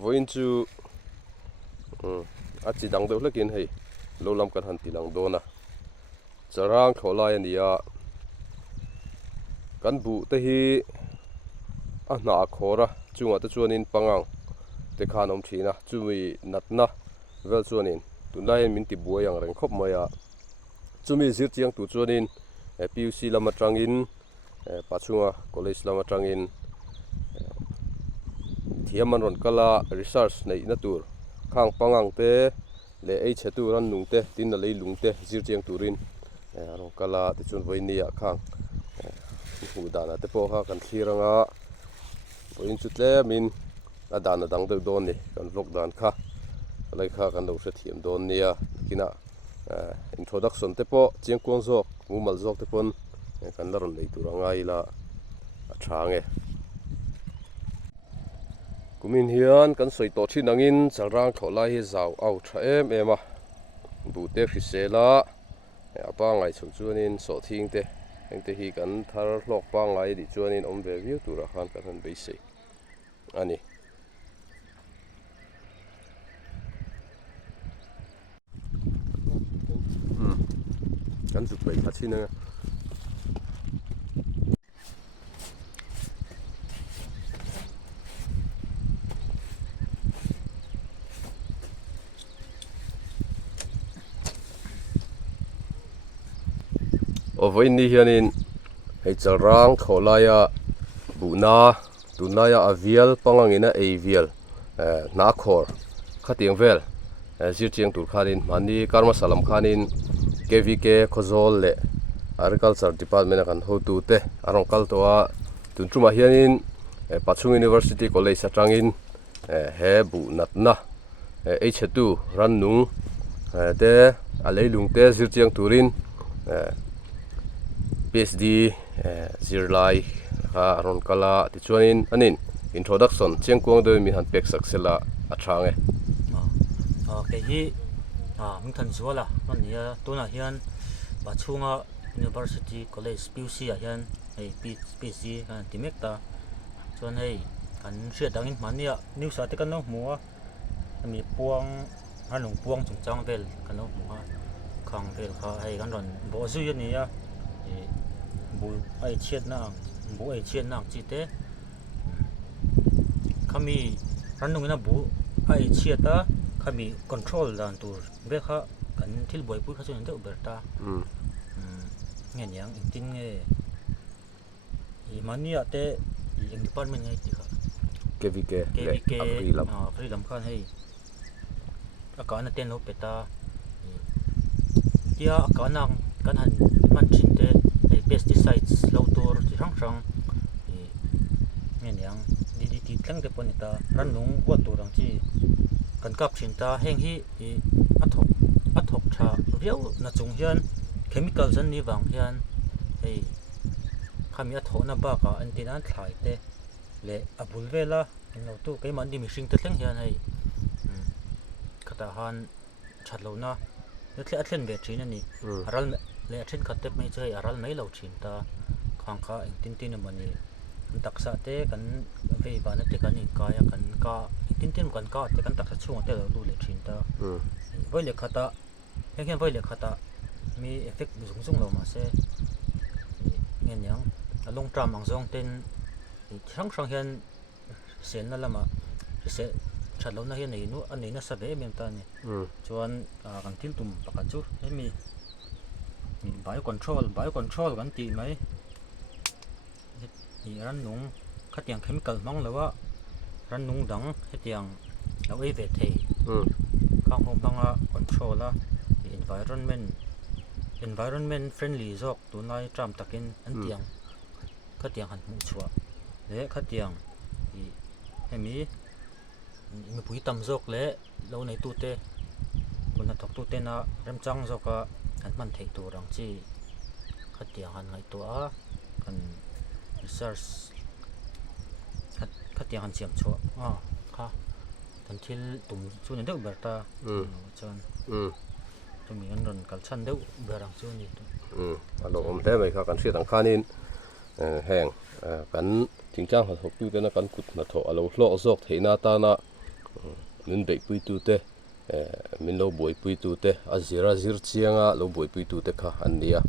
voin chu a chi dang do hlekin hei lo lam kan han tilang dona charang tholai ania kan bu te hi a na khora chunga te chuanin pangang te khanom thina chumi natna vel chuanin tunlai min ti buayang reng khop maya chumi zir chiang tu chuanin PUC lama tangin pachunga college lama tangin thiaman ron kala research nei na tur khang pangang te le ei chetu ran nung te tin na lei lung te zir chiang turin ron kala ti chun voinia khang hu dana te po kha kan thiranga voin chutle min adana dang de don ni kan lockdown kha lai kha kan lo se thiam don nia kina introduction te po chiang kwang zok mumal zok te pon kan la ron lei turanga ila athange kumin hian kan soi to thin angin charang tholai hi zau au tha em a bu te hrisela apa ngai chum chuanin so thing te engte hi kan thar hlok pa ngai di chuanin om ve view tura khan kan han be se ani kan zu pai thina voin ni hianin hei charang kholaya buna tunaya avial pangangina avial na khor khatiang vel zir chiang tur khanin mani karma salam khanin KVK khozol le agriculture department kan ho tu te arong kal towa tuntruma hianin Pachung University College atangin he bu natna H2 ran nung te alei lung te zir chiang turin PhD zirlai kha aron kala ti chuanin anin introduction chiang kwang do mi han pek saksela athange ke hi min than zuala ania tuna hian Pachunga University College PUC a hian ei PhD kan timek ta chuan hei kan hria dangin mania news ate kan no hmuwa ami puang hanung puang chungchang vel kan no hmuwa khang vel kha hei kan ron bo zui ania bu ai chiat na chi te khami ranung na bu ai chiata khami control dan tur be kha kan thil boi pu kha chun de uberta ngen yang tin nge i mania te i department ngai ti kha KVK free lam khan hei akana ten lo peta tia akana kan han man chin te pesticides low tur ti rang ngen yang DDT tlang te ponita ranung wa turang chi kan kap thin ta heng hi athok tha riau na chung hian chemicals an ni wang hian hei khami athona ba ka antinan thlai te le abul vela no tu ke man di mishing te thleng hian hei khata han thatlona le atlen ve thin ani aral le athen khatep mai chai aral mai lo thin ta khangkha tin mani taksa te kan ve ba na te kan in kaya kan ka tin kan ka te kan taksa chung te lo le thin ta voi le khata heng voi le khata mi effect zung lo ma se ngen yang long term ang zong ten sang hian sen na lama se thatlo na hian nei nu ani na sa ve mem ta ni chuan kan thil tum pakha chu hemi bio control kan ti mai i ran nung khatiang chemical mang lawa ran nung dang hetiang lo e ve thei khang hom banga control a environment friendly zok tunai tram takin antiang khatiang han mu chua le khatiang i hemi mi pui tam zok le lo nei tu te kuna thok tu te na ramchang zoka kan man thei tu rang chi khatiang han ngai to a kan research khatiang han chiam chua kha kan thil tum chu ne deuh berta chon tumi an ron kal chan deuh berang chu ni alo om te mai kha kan hria tang khanin heng kan thingchang hal hok tu te na kan kut na tho alo hlo zok theina ta na nun bei pui tu te min lo boi pui tu te azira zir chianga lo boi pui tu te kha an nia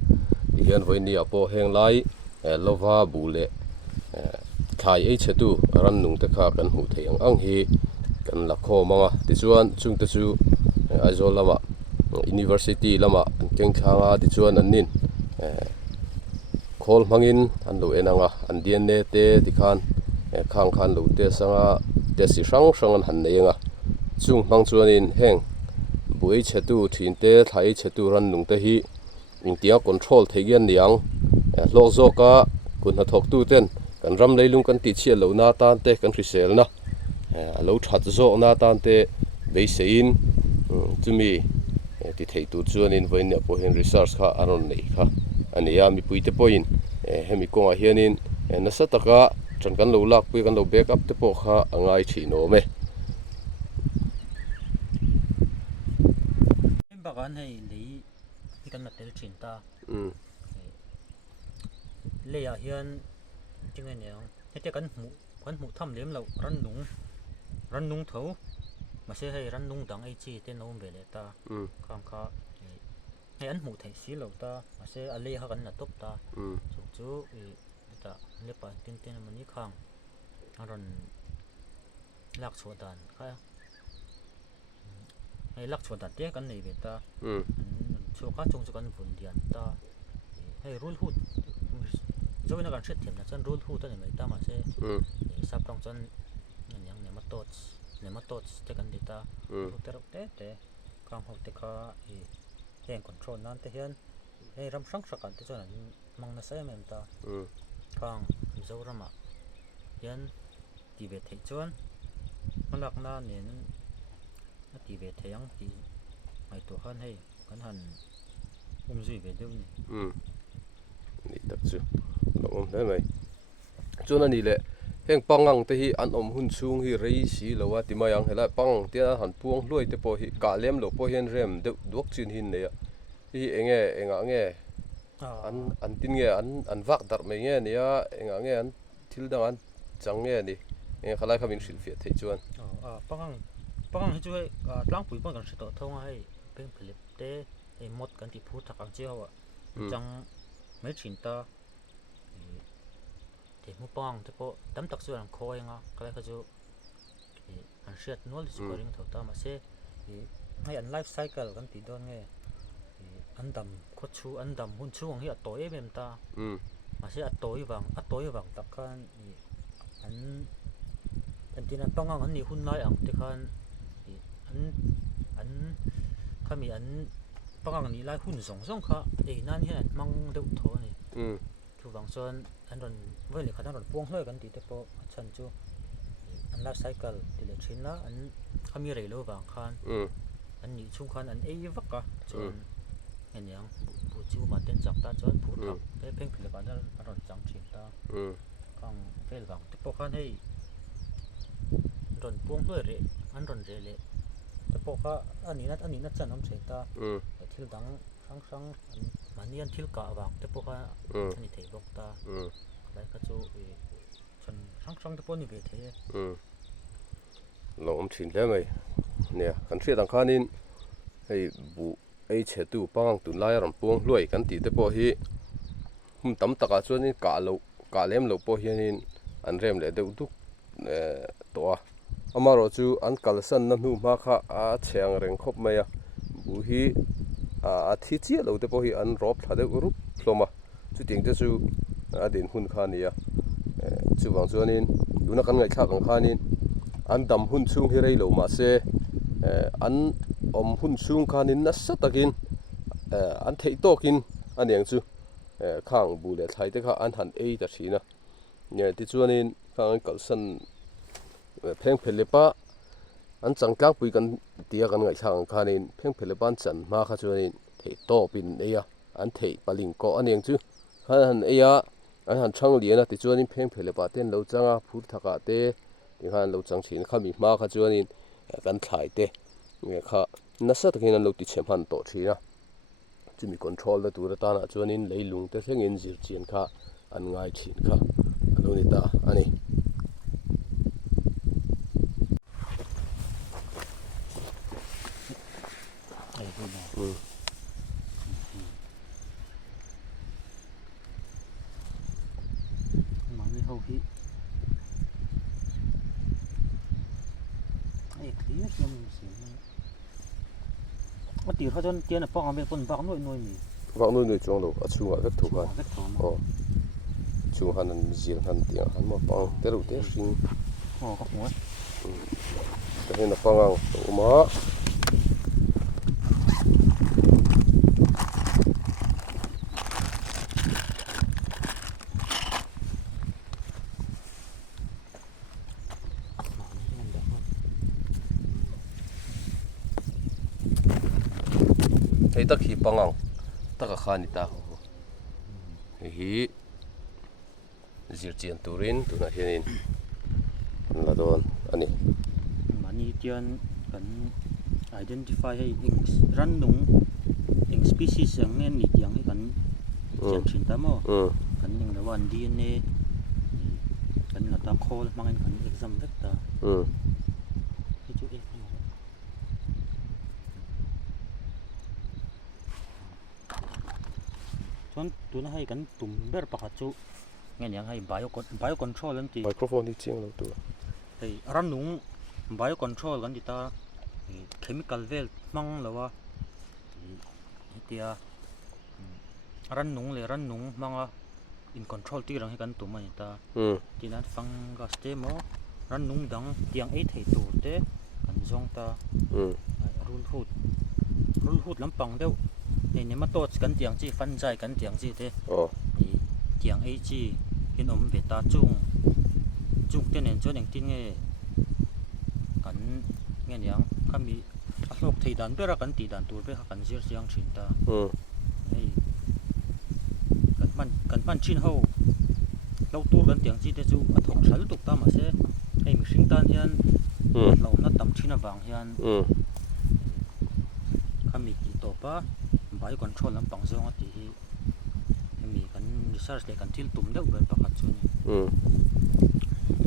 ti hian voi ni apo heng lai lova bule khai ei chetu ran nung te kha kan hu thei ang hi kan la kho manga ti chuan chung te chu azol lama university lama an keng thanga ti chuan an nin khol mangin an lo enanga an DNA te ti khan khang khan lo te sanga te si sang an han neinga chung mang chuan in heng bui chetu thin te thlai chetu ran nung te hi intia control theigian niang hlok zoka kun ha thok tu ten kan ram leilung kan ti chial lo na tan te kan risel na lo that zo na tan te be sein chumi ti thei tu chuan in voin po hen research kha aron nei kha ania mi puite point hemi konga hianin na sataka tran kan lo lak pui kan lo backup te po kha angai thino me bagan hei lei kan na tel chin ta le ya hian chingen yang hete kan mu tham lem lo ran nung tho ma se hei ran nung dang ei chi te no be le ta khang kha hei an mu thei si lo ta ma se ale ha kan na top ta chu ta le pa tin mani khang aron lak chodan kha hei lak chodan te kan nei be ta chu ka chung chu kan bun dian ta hei rule hood zo na kan set them na chan rule hood ta nei ta ma se sap tong chan yang nematodes te kan dita te kang ho te kha heng control nan te hian hei ram sang sakan te chuan mang na sai mem ta kang zo rama hian ti ve thei chuan malak na nen ti ve theyang ti mai to han hei kan han zui ve deu ni ni tak chu lo ne mai chuna ni le heng pangang te hi an hun chung hi rei si lowa ti mayang hela pang tia han puang hloi te po hi ka lem lo po hian rem de duak chin hin ne hi enga nge an tin nge an vak dar me nge nia enga nge an thil dang an chang nge ni enga khalai khamin sil fiat thei chuan pangang hi chu tlang pui pon kan se to thonga hei peng philip te ei mot kan ti phu thak ang chi hawa chang me chin ta te mu pang te po tam tak chuan khoi nga kala kha chu an shet nol scoring tho ta ma se hai an life cycle kan ti don nge an dam kho chu an dam hun chu ang hi atoi em ta ma se atoi wang tak khan an tin an pangang an ni hun lai ang te khan an khami an pangang ni lai hun zong kha ei nan hian mang deuh tho ni chu wang chuan an ron voi le khan ron puang hloi kan ti te po chan chu an life cycle ti le thin na an khami rei lo wang khan an ni chung khan an ei vaka chuan en yang bu chu ma ten chak ta chuan phu thak te peng phile ban ron chang thin ta kang vel wang te po khan hei ron puang hloi re an ron re le te po kha ani na chan am che ta thil dang sang mani an thil ka wang te po kha ani thei bok ta lai ka chu chan sang te po ni ve the lo thin le mai ne kan thria dang khanin hei bu ei chetu pang tun lai ram puang hloi kan ti te po hi tam taka chuanin ka lem lo po hianin an rem le deuh duk to amaro chu an kalsan na nu ma kha a cheng reng khop mai a bu hi a thi chi lo te po hi an rop thade urup hloma chu ting te chu a din hun kha nia chu wang chuanin duna kan ngai thak ang khanin an dam hun chung hi rei lo ma se an hun chung khanin na satakin an thei tokin aniang chu khang bu le thlai te kha an han ei ta thina nya ti chuanin khang kalsan pheng phelepa an changtlang pui kan tia kan ngai thang khanin pheng phelepan chan ma kha chuanin thei to pin eya an thei paling ko aniang chu han eya an han thang liana ti chuanin pheng phelepa ten lo changa phur thaka te ti han lo chang thin khami ma kha chuanin kan thlai te nge kha nasa takin an lo ti chem han to thina chumi control da tur ta na chuanin leilung te thlengin zir chian kha an ngai thin kha alo ni ta ani ho hi ai clear som si ma ti kha jon tian pa ang me pon bak noi noi mi vak noi noi chong lo a chunga vek thu kan vek thom o chung han an zir han tiang han ma pang te ro te hring ka hmu te hen a pangang to ma hei tak hi pangang taka khani ta ho hi zir chian turin tuna hianin la don ani mani tian kan identify hei ran nung eng species ang ngen ni tiang hi kan chian thin ta mo kan ning la wan DNA kan la ta khol mangin kan exam vek ta hi chu e chon tuna hai kan tum ber pakhat chu ngen yang hai bio control an ti microphone hi chiang lo tu hei ran nung bio control kan ti ta chemical vel mang lawa itia ran nung manga in control ti rang kan tu mai ta tinan fungus te mo ran nung dang tiang ei thei tur te kan zong ta rul hut lampang deuh nei nematodes kan tiang chi fungi kan tiang chi te tiang ei chi in om ve ta chung te nen chon eng tin nge kan ngen yang kami a hlok thei dan bera kan ti dan tur be kan zir chiang thin ta ei kan man chin ho lo tur kan tiang chi te chu a thong thal tuk ta ma se ei mi hring tan hian lo na tam thina wang hian kami ki to pa bio control lampang zong ati hi mi kan research le kan thil tum deuh ber pakhat chu ni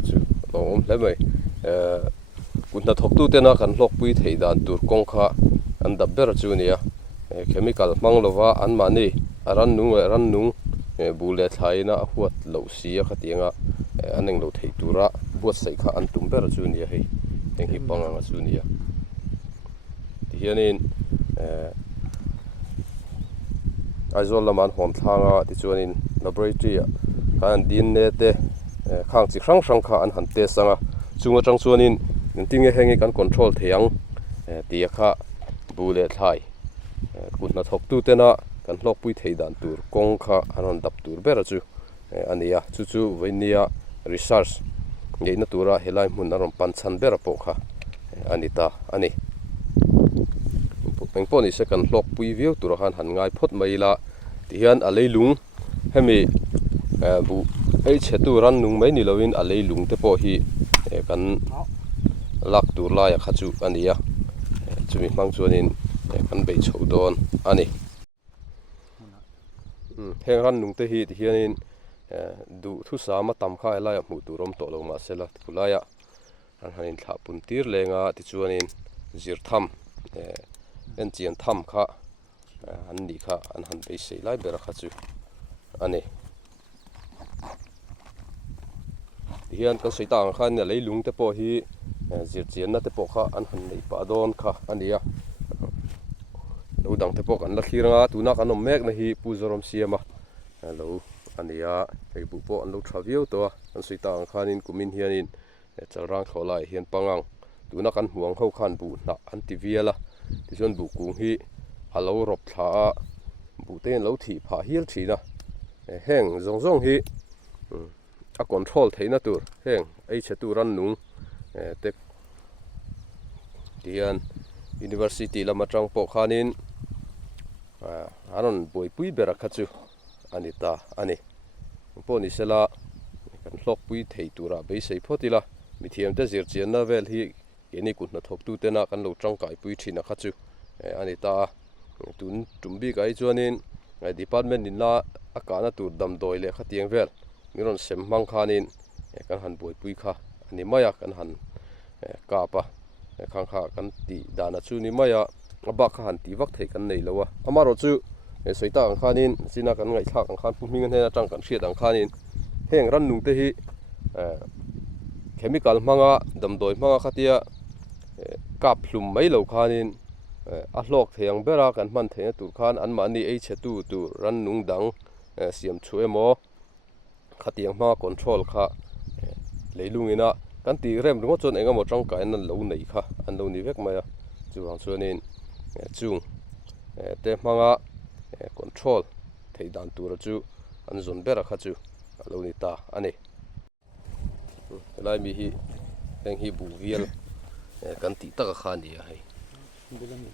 chu lo om le mai kunna thok tu te na kan hlok pui thei dan tur kong kha an dab ber chu ni a chemical mang lova an ma ni ran nung bu le thlai na huat lo si a khatinga aneng lo thei tura buat sai kha an tum ber chu ni a hei eng hi panga chu ni a hianin aizol laman hom thanga ti chuanin laboratory kan DNA te khang chi hrang kha an han test anga chunga tang chuanin tinge hengi kan control theiang ti kha bule thlai kunna thok tu te na kan hlok pui thei dan tur kong kha anon dap tur bera chu ania chu venia research ngeina tura helai mun aron panchan bera po kha anita ani pengpon ni second hlok pui view tur han ngai phot mai la ti hian a leilung hemi bu ei chetu ran nung mai ni loin a leilung te po hi kan lak tur la ya khachu ania chumi mang chuanin kan bei chho don ani heng ran nung te hi ti hianin du thu sama tam kha ela ya mu turom to lo ma sela kulaya an hanin thla pun tir lenga ti chuanin zir tham en chian tham kha an ni kha an han bei sei lai ber kha chu ani hian kan sei tang khan ne leilung te po hi zir chian na te po kha an han nei pa don kha ania lo dang te po kan la thiranga tuna kan om mek na hi pu zorom siama lo ania hei bu po an lo thavio to an sei tang khanin kumin hianin chalrang kholai hian pangang tuna kan huang ho khan bu na an ti viala ti chon bu kung hi alo rop thla bu ten lo thi pha hil thina heng zong hi a control theina tur heng ei chetu ran nung tek dian university lama tang po khanin anon boi pui bera khachu anita ani poni sela kan hlok pui thei tura be sei photila mithiam te zir chian na vel hi eni kunna thok tu te na kan lo tang kai pui thina khachu anita tun tumbi kai chuanin department in la akana tur dam doi le khatiang vel miron sem mang khanin kan han boi pui kha ani maya kan han ka pa khang kha kan ti dana chu ni maya aba kha han ti wak thei kan nei lowa amaro chu soita ang khanin sina kan ngai thak ang khan puming an hena tang kan hriat ang khanin heng ran nung te hi chemical manga damdoi manga khatia kap hlum mai lo khanin a hlok theyang bera kan man theya tur khan an mani ei chetu tu ran nung dang siam chu emo khatiang ma control kha leilungina kan ti rem ringo chon engamo tangkai nan lo nei kha an lo ni vek maya chuang chuanin chung te manga control theidan tur chu an zon bera kha chu lo ni ta ani lai mi hi heng hi bu vial kan ti taka kha ni a hei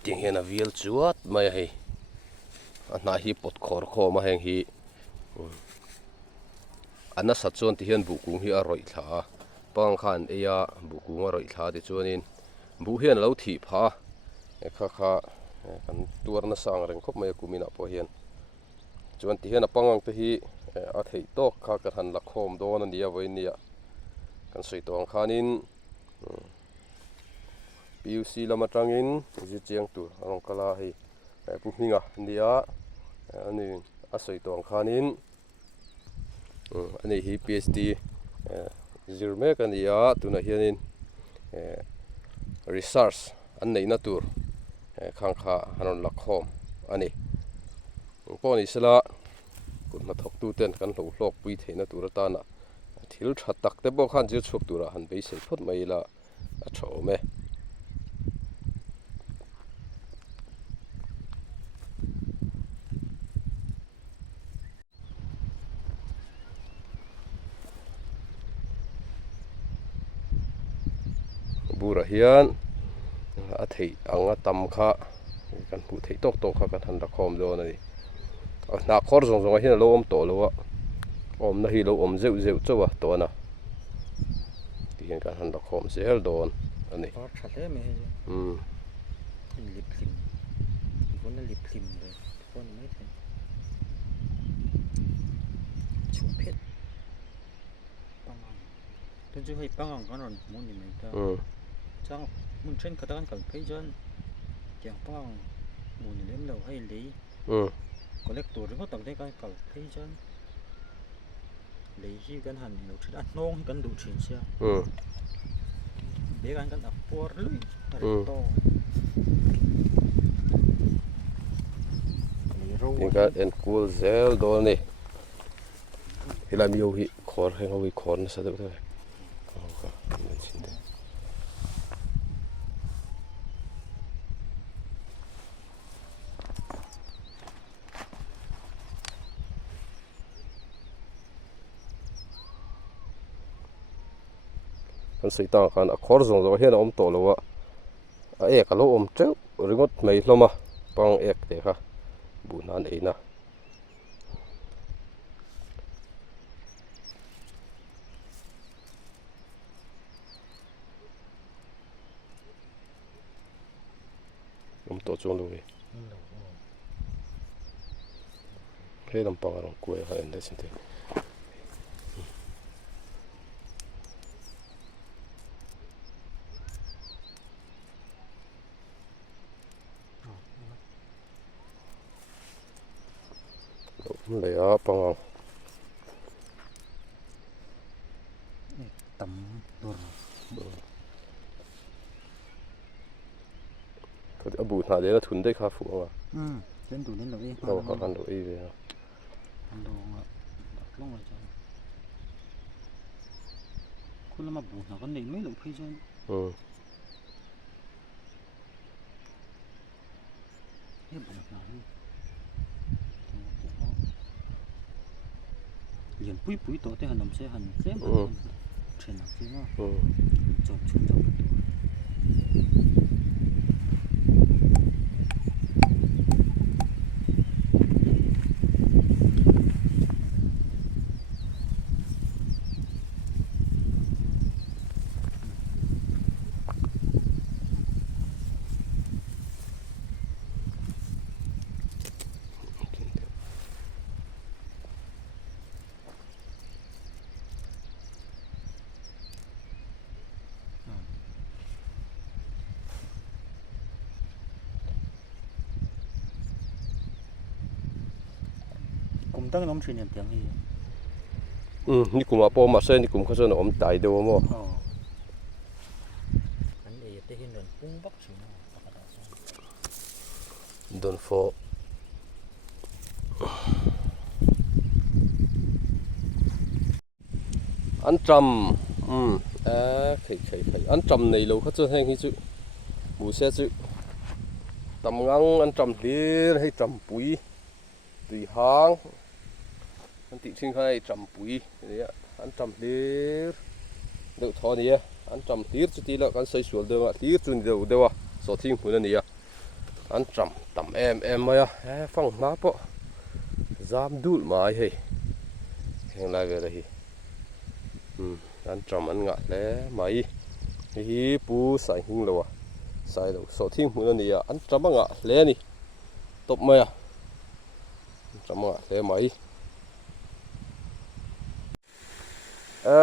ting hena vial chuat mai hei na hi pot khor kho ma heng hi ana sa chon ti hian bu kung hi a roi thla pang khan eya bu kung a roi thla ti chuanin bu hian lo thi pha kha kan tur na sang reng khop mai kumina po hian chuan ti hian a pangang te hi a thei tok kha ka han la khom don ania voi nia kan soi tong khanin PUC lama tangin ji chiang tur arong kala hi puhninga nia ani a soi tong khanin ani hi PhD zirme kania tuna hianin research an nei na tur khang kha hanon la khom ani poni sela kun ma thok tu ten kan lo hlok pui theina tur ta na thil tha tak te bo khan je chuk tura han be sei phot mai la a tho me bura hian a thei anga tam kha kan pu thei tok tok kha kan han ra khom do na ni na khor zong zong hian lo om to lo om na hi lo om zeu zeu chowa to na ti hian kan han ra khom sel don ani thale me lip lim kon lip lim le kon mai the chu phet pangang tu ju hai pangang kan ron mun ni mai ta chang mun chen ka dan kal phei jan kyang pangang mun ni lem lo hai le collector ringo tak de kai kal phei jan le hi kan han lo thil a nong kan du thin sia be kan apor lui to inga en cool zel do ni hilam yo hi khor heng wi khor na sa de ka kan sei tang khan a khor zong zong hian om to lo wa a ek alo om treu ringot mai hloma pang ek te kha bu nan eina om to chong lo wi he lam pang arong kuai ha en de sin te lấy á bằng tầm đồn thôi ở bụi nào đấy là thun đấy khá phụ mà đến tụi đến là đi khó khăn đổi về đồ đặt luôn rồi choคุณละมาบุญนะก็หนีไม่หลงพี่จนเนี่ยบุญนะอย่างปุ้ยตัวที่หันน้ำเสียหันเล่มเทรนนักที่ว่าจบชุ่มจบตัวตั้งน้ำเสียงอย่างนี้ นี่กุมอาปอมาเซนี่กุมเขาจะนอมตายเดียวมั้ง อันเอte hin ren pung bak sin na takada don't fall อันจำไข่อันจำในเราเขาจะแห้งที่จุหมูเสียจุตำงังอันจำเลี้ยให้จำปุ๋ยตุยหางอันติชิงให้จำปุ๋ยเนี่ยอันจำเลี้ยเดี๋ยวทอนี่อันจำเลี้ยจุดที่ละกันใส่ส่วนเดียวเลี้ยจุดเดียวสอดทิ้งหัวนั่นนี่อันจำตำเอ็มมาฟังมาปะจามดูดมาให้แห้งไรกันเลยอันจำอันงะแล้วไม่ฮีปูใส่หิ้งแล้วใส่แล้วสอดทิ้งหัวนั่นนี่อันจำงะแล้วนี่ตบมาจำงะแล้วไม่เฮ้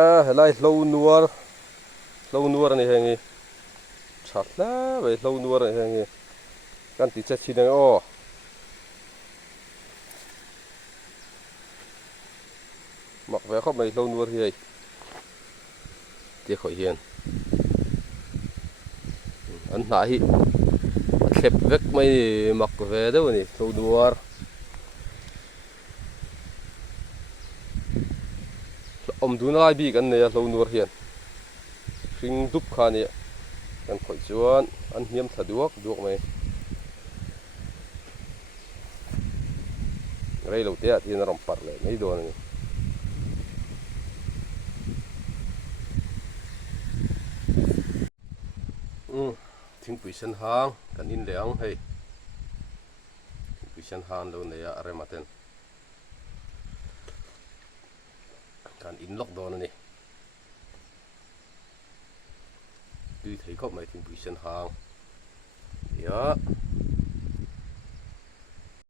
ยเรานัวนี่เฮงชัดแล้วไปเรานัวนี่เฮงกันติดเช็ดชิ้นอ๋อหมักไว้เข้าไปเรานัวที่เดี๋ยวขอเห็นอันไหนเข็บเวกไม่หมักไว้เดี๋ยวนี่เรานัวอมดูน่าบีกันเนี่ยเรานัวเห็นฟิงดุบขานี่กันขอยชวนอันเหี้ยมสะดวกไหมไรเราเตะที่นรมปัดเลยไม่โดนนี่ทิ้งปุ๋ยเส้นหางกันอินเหลียงให้ปุ๋ยเส้นหางเราเนี่ยอะไรมาเต้นการอินล็อกโดนนี่ดูไทยก็ไม่ทิ้งปุ๋ยเส้นหางเยอะ